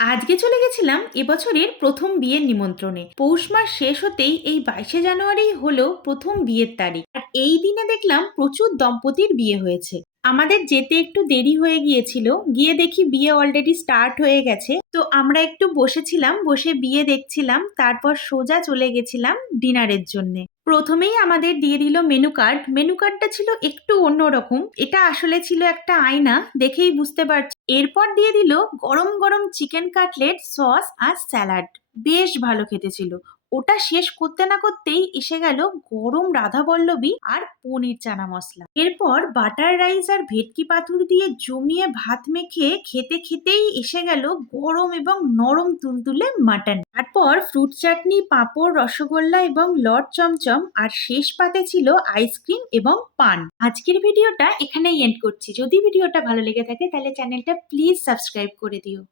আজকে চলে গেছিলাম এবছরের প্রথম বিয়ের নিমন্ত্রণে। পৌষ মাস শেষ হতেই এই 22শে জানুয়ারি হলো প্রথম বিয়ের তারিখ। আর এই দিনে দেখলাম প্রচুর দম্পতির বিয়ে হয়েছে। আমাদের যেতে একটু দেরি হয়ে গিয়েছিল, গিয়ে দেখি বিয়ে অলরেডি স্টার্ট হয়ে গেছে। তো আমরা একটু বসেছিলাম, বসে বিয়ে দেখছিলাম, তারপর সোজা চলে গেছিলাম ডিনারের জন্যে। প্রথমেই আমাদের দিয়ে দিল মেনু কার্ড। মেনু কার্ডটা ছিল একটু অন্যরকম, এটা আসলে ছিল একটা আয়না, দেখেই বুঝতে পারছি। এরপর দিয়ে দিল গরম গরম চিকেন কাটলেট, সস আর স্যালাড। বেশ ভালো খেতে ছিল। ওটা শেষ করতে না করতেই এসে গেল গরম রাধাবল্লভী আর পনির চানা মশলা। এরপর বাটার রাইস আর ভেটকি পাতুরি দিয়ে জমিয়ে ভাত মেখে খেতে খেতেই এসে গেল গরম এবং নরম তুলতুলে মাটন। তারপর ফ্রুট চাটনি, পাঁপড়, রসগোল্লা এবং লট চমচম, আর শেষ পাতে ছিল আইসক্রিম এবং পান। আজকের ভিডিওটা এখানেই এন্ড করছি। যদি ভিডিওটা ভালো লেগে থাকে তাহলে চ্যানেলটা প্লিজ সাবস্ক্রাইব করে দিও।